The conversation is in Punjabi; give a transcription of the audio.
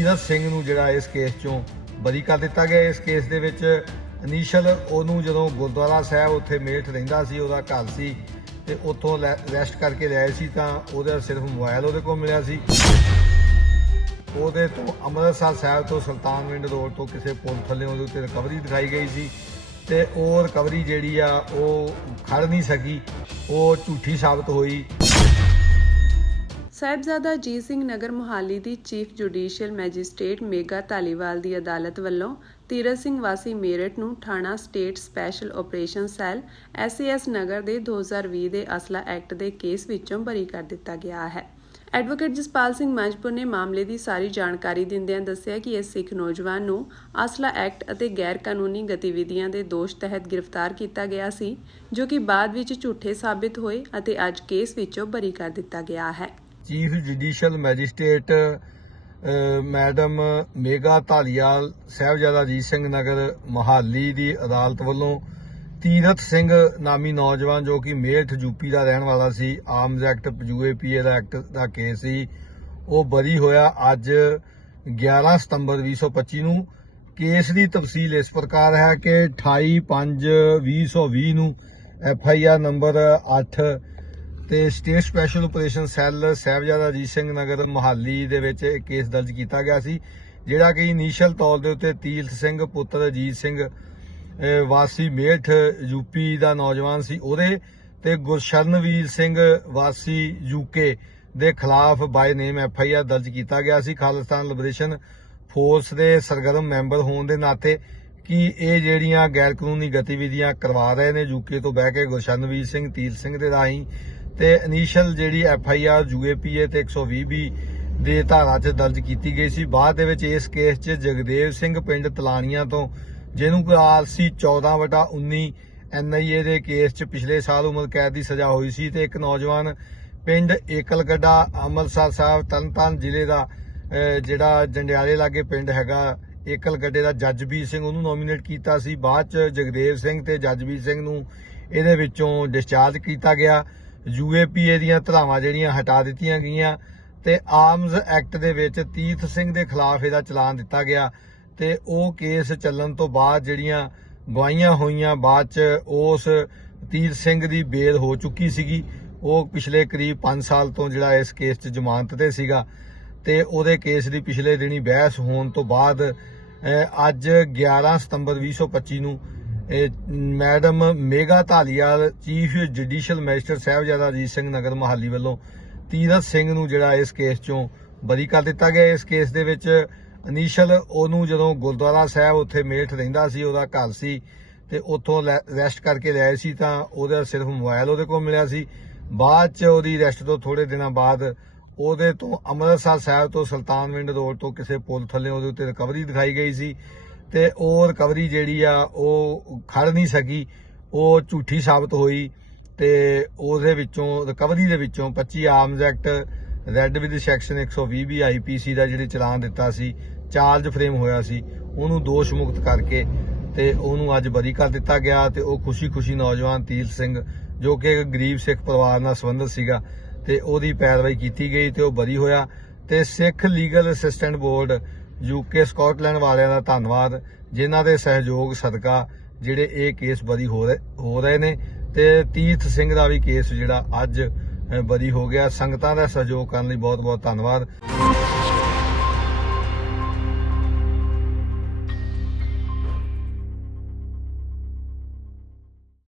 ਤੀਰਥ ਸਿੰਘ ਨੂੰ ਜਿਹੜਾ ਇਸ ਕੇਸ ਚੋਂ ਬਰੀ ਕਰ ਦਿੱਤਾ ਗਿਆ। ਇਸ ਕੇਸ ਦੇ ਵਿੱਚ ਇਨੀਸ਼ੀਅਲ ਉਹਨੂੰ ਜਦੋਂ ਗੁਰਦੁਆਰਾ ਸਾਹਿਬ ਉੱਥੇ ਮੇਠ ਰਹਿੰਦਾ ਸੀ, ਉਹਦਾ ਘਰ ਸੀ ਤੇ ਉੱਥੋਂ ਰੈਸਟ ਕਰਕੇ ਲਿਆਏ ਸੀ ਤਾਂ ਉਹਦਾ ਸਿਰਫ ਮੋਬਾਈਲ ਉਹਦੇ ਕੋਲ ਮਿਲਿਆ ਸੀ। ਉਹਦੇ ਤੋਂ ਅੰਮ੍ਰਿਤਸਰ ਸਾਹਿਬ ਤੋਂ ਸੁਲਤਾਨਵਿੰਡ ਰੋਡ ਤੋਂ ਕਿਸੇ ਪੁਲ ਥੱਲੇ ਉਹਦੇ ਉੱਤੇ ਰਿਕਵਰੀ ਦਿਖਾਈ ਗਈ ਸੀ ਤੇ ਉਹ ਰਿਕਵਰੀ ਜਿਹੜੀ ਆ, ਉਹ ਖੜ ਨਹੀਂ ਸਕੀ। ਉਹ ਝੂਠੀ ਸਾਬਤ ਹੋਈ। ਸਾਹਿਬਜ਼ਾਦਾ ਅਜੀਤ ਸਿੰਘ ਨਗਰ ਮੁਹਾਲੀ ਦੀ chief judicial magistrate Mega Dhaliwal ਦੀ ਅਦਾਲਤ ਵੱਲੋਂ ਤੀਰਥ ਸਿੰਘ ਵਾਸੀ ਮੇਰਠ ਨੂੰ ਥਾਣਾ state special operation cell SAS Nagar ਦੇ 2020 ਦੇ ਅਸਲਾ ਐਕਟ ਦੇ ਕੇਸ ਵਿੱਚੋਂ ਬਰੀ ਕਰ ਦਿੱਤਾ ਗਿਆ ਹੈ। ਐਡਵੋਕੇਟ ਜਸਪਾਲ ਸਿੰਘ ਮੰਜਪੁਰ ਨੇ ਮਾਮਲੇ ਦੀ ਸਾਰੀ ਜਾਣਕਾਰੀ ਦਿੰਦਿਆਂ ਦੱਸਿਆ ਕਿ ਇਸ ਸਿੱਖ ਨੌਜਵਾਨ ਨੂੰ ਅਸਲਾ ਐਕਟ ਅਤੇ ਗੈਰ ਕਾਨੂੰਨੀ ਗਤੀਵਿਧੀਆਂ ਦੇ ਦੋਸ਼ ਤਹਿਤ ਗ੍ਰਿਫਤਾਰ ਕੀਤਾ ਗਿਆ ਸੀ, ਜੋ ਕਿ ਬਾਅਦ ਵਿੱਚ ਝੂਠੇ ਸਾਬਿਤ ਹੋਏ ਅਤੇ ਅੱਜ ਕੇਸ ਵਿੱਚੋਂ ਬਰੀ ਕਰ ਦਿੱਤਾ ਗਿਆ ਹੈ। Chief judicial magistrate madam Megha Dhaliwal Sahibzada Ajit Singh Nagar Mohali ਦੀ ਅਦਾਲਤ ਵੱਲੋਂ ਤੀਰਥ ਸਿੰਘ ਨਾਮੀ ਨੌਜਵਾਨ ਜੋ ਕਿ ਮੇਰਠ ਯੂਪੀ ਦਾ ਰਹਿਣ ਵਾਲਾ ਸੀ, ਆਰਮਜ਼ ਐਕਟ ਯੂਏਪੀਏ ਦਾ ਐਕਟ ਦਾ ਕੇਸ ਸੀ, ਉਹ ਬਰੀ ਹੋਇਆ ਅੱਜ 11 ਸਤੰਬਰ 2025 ਨੂੰ। ਕੇਸ ਦੀ ਤਫਸੀਲ ਇਸ ਪ੍ਰਕਾਰ ਹੈ ਕਿ 28/5/2020 ਨੂੰ ਐਫ ਆਈ ਆਰ ਨੰਬਰ 8 ਤੇ state special operation cell Sahibzada Ajit Singh Nagar Mohali ਦੇ ਵਿੱਚ ਇਹ ਕੇਸ ਦਰਜ ਕੀਤਾ ਗਿਆ ਸੀ, ਜਿਹੜਾ ਕਿ ਇਨੀਸ਼ੀਅਲ ਤੌਰ ਦੇ ਉੱਤੇ ਤੀਰਥ ਸਿੰਘ ਪੁੱਤਰ ਅਜੀਤ ਸਿੰਘ ਵਾਸੀ ਮੇਠ ਯੂਪੀ ਦਾ ਨੌਜਵਾਨ ਸੀ ਉਹਦੇ ਤੇ ਗੁਰਸ਼ਰਨਵੀਰ ਸਿੰਘ ਵਾਸੀ ਯੂਕੇ ਦੇ ਖਿਲਾਫ ਬਾਈ ਨੇਮ ਐਫ ਆਈ ਆਰ ਦਰਜ ਕੀਤਾ ਗਿਆ ਸੀ। ਖਾਲਿਸਤਾਨ ਲਿਬਰੇਸ਼ਨ ਫੋਰਸ ਦੇ ਸਰਗਰਮ ਮੈਂਬਰ ਹੋਣ ਦੇ ਨਾਤੇ ਕਿ ਇਹ ਜਿਹੜੀਆਂ ਗੈਰ ਕਾਨੂੰਨੀ ਗਤੀਵਿਧੀਆਂ ਕਰਵਾ ਰਹੇ ਨੇ ਯੂਕੇ ਤੋਂ ਬਹਿ ਕੇ ਗੁਰਸ਼ਰਨਵੀਰ ਸਿੰਘ ਤੀਰ ਸਿੰਘ ਦੇ ਰਾਹੀਂ ਤੇ ਇਨੀਸ਼ੀਅਲ ਜਿਹੜੀ ਐਫ ਆਈ ਆਰ ਯੂਏਪੀਏ ਤੇ 120 ਬੀ ਦੇ ਧਾਰਾ 'ਚ ਦਰਜ ਕੀਤੀ ਗਈ ਸੀ। ਬਾਅਦ ਦੇ ਵਿੱਚ ਇਸ ਕੇਸ 'ਚ ਜਗਦੇਵ ਸਿੰਘ ਪਿੰਡ ਤਲਾਨੀਆਂ ਤੋਂ, ਜਿਹਨੂੰ ਕਿ ਆਲਸੀ 14 ਵਟਾ 19 ਐਨਆਈਏ ਦੇ ਕੇਸ 'ਚ ਪਿਛਲੇ ਸਾਲ ਉਮਰ ਕੈਦ ਦੀ ਸਜ਼ਾ ਹੋਈ ਸੀ ਤੇ ਇੱਕ ਨੌਜਵਾਨ ਪਿੰਡ ਏਕਲਗੱਡਾ, ਅੰਮ੍ਰਿਤਸਰ ਸਾਹਿਬ, ਤਰਨਤਾਰਨ ਜ਼ਿਲ੍ਹੇ ਦਾ ਜਿਹੜਾ ਜੰਡਿਆਲੇ ਲਾਗੇ ਪਿੰਡ ਹੈਗਾ, ਏਕਲਗੱਡੇ ਦਾ ਜੱਜਬੀਰ ਸਿੰਘ, ਉਹਨੂੰ ਨੋਮੀਨੇਟ ਕੀਤਾ ਸੀ। ਬਾਅਦ 'ਚ ਜਗਦੇਵ ਸਿੰਘ ਤੇ ਜੱਜਬੀਰ ਸਿੰਘ ਨੂੰ ਇਹਦੇ ਵਿੱਚੋਂ ਡਿਸਚਾਰਜ ਕੀਤਾ ਗਿਆ। ਯੂਏਪੀਏ ਦੀਆਂ ਧਰਾਵਾਂ ਜਿਹੜੀਆਂ ਹਟਾ ਦਿੱਤੀਆਂ ਗਈਆਂ ਤੇ ਆਰਮਜ਼ ਐਕਟ ਦੇ ਵਿੱਚ ਤੀਰਥ ਸਿੰਘ ਦੇ ਖਿਲਾਫ ਇਹਦਾ ਚਲਾਨ ਦਿੱਤਾ ਗਿਆ ਤੇ ਉਹ ਕੇਸ ਚੱਲਣ ਤੋਂ ਬਾਅਦ ਜਿਹੜੀਆਂ ਗਵਾਹੀਆਂ ਹੋਈਆਂ ਬਾਅਦ ਚ ਉਸ ਤੀਰਥ ਸਿੰਘ ਦੀ ਬੇਲ ਹੋ ਚੁੱਕੀ ਸੀਗੀ। ਉਹ ਪਿਛਲੇ ਕਰੀਬ 5 ਸਾਲ ਤੋਂ ਜਿਹੜਾ ਇਸ ਕੇਸ 'ਚ ਜ਼ਮਾਨਤ ਤੇ ਸੀਗਾ ਤੇ ਉਹਦੇ ਕੇਸ ਦੀ ਪਿਛਲੇ ਦਿਨੀ ਬਹਿਸ ਹੋਣ ਤੋਂ ਬਾਅਦ ਅੱਜ 11 ਸਤੰਬਰ 2025 ਨੂੰ madam Megha Dhaliwal, chief judicial magistrate Sahibzada Ajit Singh Nagar Mohali ਵੱਲੋਂ ਤੀਰਥ ਸਿੰਘ ਨੂੰ ਜਿਹੜਾ ਇਸ ਕੇਸ ਚੋਂ ਬਰੀ ਕਰ ਦਿੱਤਾ ਗਿਆ। ਇਸ ਕੇਸ ਦੇ ਵਿੱਚ ਅਨੀਸ਼ਲ ਉਹਨੂੰ ਜਦੋਂ ਗੁਰਦੁਆਰਾ ਸਾਹਿਬ ਉੱਥੇ ਮੇਠ ਰਹਿੰਦਾ ਸੀ, ਉਹਦਾ ਘਰ ਸੀ ਤੇ ਉੱਥੋਂ ਰੈਸਟ ਕਰਕੇ ਲਿਆਏ ਸੀ ਤਾਂ ਉਹਦਾ ਸਿਰਫ ਮੋਬਾਈਲ ਉਹਦੇ ਕੋਲ ਮਿਲਿਆ ਸੀ। ਬਾਅਦ ਚ ਉਹਦੀ ਰੈਸਟ ਤੋਂ ਥੋੜੇ ਦਿਨਾਂ ਬਾਅਦ ਉਹਦੇ ਤੋਂ ਅੰਮ੍ਰਿਤਸਰ ਸਾਹਿਬ ਤੋਂ ਸੁਲਤਾਨਵਿੰਡ ਰੋਡ ਤੋਂ ਕਿਸੇ ਪੁਲ ਥੱਲੇ ਉਹਦੇ ਉੱਤੇ ਰਿਕਵਰੀ ਦਿਖਾਈ ਗਈ ਸੀ। ਤੇ ਉਹ ਰਿਕਵਰੀ ਜਿਹੜੀ ਆ, ਉਹ ਖੜ ਨਹੀਂ ਸਕੀ। ਉਹ ਝੂਠੀ ਸਾਬਤ ਹੋਈ ਤੇ ਉਹਦੇ ਵਿੱਚੋਂ ਰਿਕਵਰੀ ਦੇ ਵਿੱਚੋਂ 25 arms act read with section 120 B IPC ਦਾ ਜਿਹੜੇ ਚਲਾਨ ਦਿੱਤਾ ਸੀ ਚਾਰਜ ਫਰੇਮ ਹੋਇਆ ਸੀ, ਉਹਨੂੰ ਦੋਸ਼ ਮੁਕਤ ਕਰਕੇ ਤੇ ਉਹਨੂੰ ਅੱਜ ਬਰੀ ਕਰ ਦਿੱਤਾ ਗਿਆ ਤੇ ਉਹ ਖੁਸ਼ੀ-ਖੁਸ਼ੀ ਨੌਜਵਾਨ ਤੀਰਥ ਸਿੰਘ, ਜੋ ਕਿ ਇੱਕ ਗਰੀਬ ਸਿੱਖ ਪਰਿਵਾਰ ਨਾਲ ਸੰਬੰਧਿਤ ਸੀਗਾ, ਤੇ ਉਹਦੀ ਪੈਰਵਾਈ ਕੀਤੀ ਗਈ ਤੇ ਉਹ ਬਰੀ ਹੋਇਆ ਤੇ Sikh legal assistant board UK Scotland ਵਾਲਿਆਂ ਦਾ ਧੰਨਵਾਦ ਜਿਨ੍ਹਾਂ ਦੇ ਸਹਿਯੋਗ ਸਦਕਾ ਜਿਹੜੇ ਇਹ ਕੇਸ ਬਰੀ ਹੋ ਰਹੇ ਹੋ ਰਹੇ ਨੇ ਤੇ ਤੀਰਥ ਸਿੰਘ ਦਾ ਵੀ ਕੇਸ ਜਿਹੜਾ ਅੱਜ ਅ, ਬਰੀ ਹੋ ਗਿਆ। ਸੰਗਤਾਂ ਦਾ ਸਹਿਯੋਗ ਕਰਨ ਲਈ ਬਹੁਤ ਬਹੁਤ ਧੰਨਵਾਦ।